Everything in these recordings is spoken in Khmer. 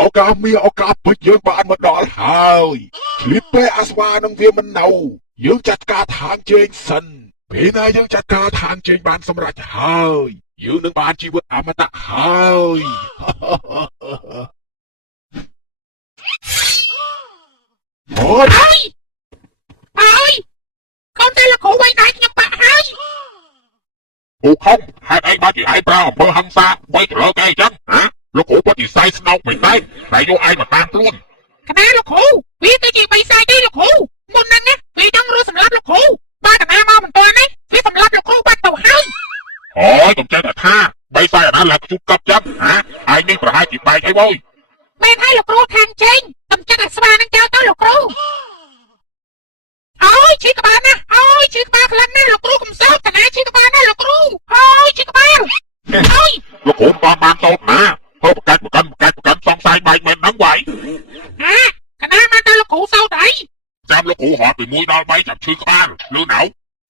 ឱកាសមាសឱកាសពេជ្រយើងបានមកដល់ហើយឆ្លៀតពេលអាស្វានឹងវាមិននៅយើងចាត់ការທາງជើងសិនពេលណាយើងចាត់ការທາງជើងបានសម្រេចហើយយើងនឹងបានជីវិតអមតៈហើយអូយអើយកូនតែលោកគ្រូវិញដែរខ្ញុំបាក់ហើយអូខំហេតុអីបានជាឯងប្រើអំពើហិង្សាបីទៅលើគេអញ្ចឹងហ៎លោកគ្រូពិតជាសៃស្នោកមិនដែរតែយកឯងមកតាមខ្លួនកណាលោកគ្រូវាទៅជាបិសាចទេលោកគ្រូមុនហ្នឹងណាវាចង់រស់សម្លាប់លោកគ្រូបើកណាមកមិនទាន់ទេវាសម្លាប់លោកគ្រូបាត់ទៅហើយអូយកុំចេះតែថាបិសាចអាណាឡើងជុំកັບចឹងហ៎ឯងនេះប្រហែលជាបែកអីវ៉យមែនហើយលោកគ្រូខាងចេញកំចាត់អាស្វានឹងចោលទៅលោកគ្រូអូយឈឺក្បាលណាអូយឈឺក្បាលខ្លាំងណាស់លោកគ្រូកុំសោកតាណាឈឺក្បាលណាលោកគ្រូអូយឈឺក្បាលអូយលោកគ្រូបានសោតណាធ្វើប្រកាច់សង្ស័យបែកមែនហ្នឹងវ៉ៃកណាមកទៅលោកគ្រូសោតអីចាំលោកគ្រូហត់ពី1ដល់3ចាំឈឺក្បាលលឺណៅ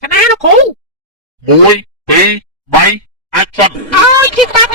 កណាលោកគ្រូ1 2 3 Action អូយឈឺក្បាល